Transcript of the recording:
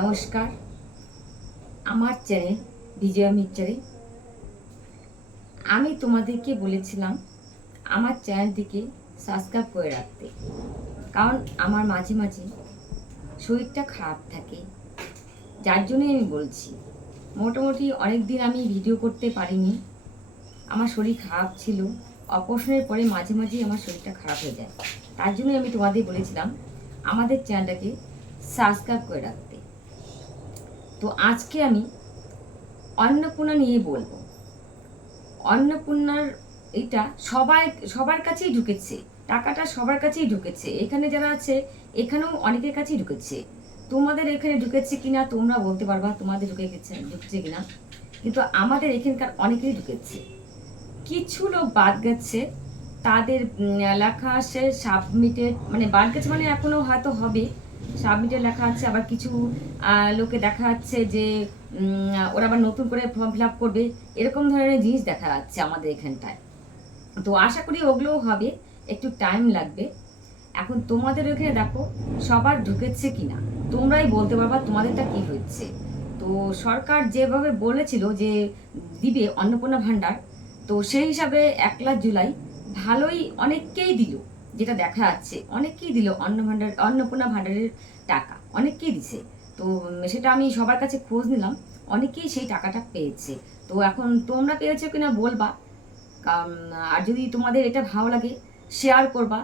নমস্কার, আমার চ্যানেল বিজয়া মিত্রে। আমি তোমাদেরকে বলেছিলাম আমার চ্যানেলটিকে সাবস্ক্রাইব করে রাখতে, কারণ আমার মাঝে মাঝে শরীরটা খারাপ থাকে, যার জন্যই আমি বলছি। মোটামুটি অনেক দিন আমি ভিডিও করতে পারিনি, আমার শরীর খারাপ ছিল। অপারেশনের পরে মাঝে মাঝেই আমার শরীরটা খারাপ হয়ে যায়, তার জন্যই আমি তোমাদের বলেছিলাম আমাদের চ্যানেলটাকে সাবস্ক্রাইব করে রাখতে। তো আজকে আমি অন্নপূর্ণা নিয়ে বলবো। অন্নপূর্ণার এটা সবার কাছেই ঢুকেছে, টাকাটা সবার কাছেই ঢুকেছে। এখানে যারা আছে এখানেও অনেকের কাছেই ঢুকেছে। তোমাদের এখানে ঢুকেছে কিনা তোমরা বলতে পারবা, তোমাদের ঢুকছে কিনা, কিন্তু আমাদের এখানকার অনেকেরই ঢুকেছে। কিছু লোক বাদ গেছে, তাদের লেখা আছে সাবমিটেড, মানে বাদ গেছে মানে এখনো হয়তো হবে, সাবমিটেড লেখা আছে। আবার কিছু লোকে দেখা যাচ্ছে যে ওরা আবার নতুন করে ফর্ম ফিল আপ করবে, এরকম ধরনের জিনিস দেখা যাচ্ছে আমাদের এখানটায়। তো আশা করি ওগুলোও হবে, একটু টাইম লাগবে। এখন তোমাদের ওখানে দেখো সবার ঢুকেছে কিনা, তোমরাই বলতে পারবা তোমাদেরটা কি হচ্ছে। তো সরকার যেভাবে বলেছিল যে দিবে অন্নপূর্ণা ভাণ্ডার, তো সেই হিসাবে 1 জুলাই ভালোই অনেককেই দিল, যেটা দেখা যাচ্ছে অনেককেই দিল অন্নপূর্ণা ভাণ্ডারের টাকা অনেককেই দিছে। তো সেটা আমি সবার কাছে খোঁজ নিলাম, অনেকেই সেই টাকাটা পেয়েছে। তো এখন তোমরা পেয়েছো কিনা বলবা, কারণ আর যদি তোমাদের এটা ভালো লাগে শেয়ার করবা।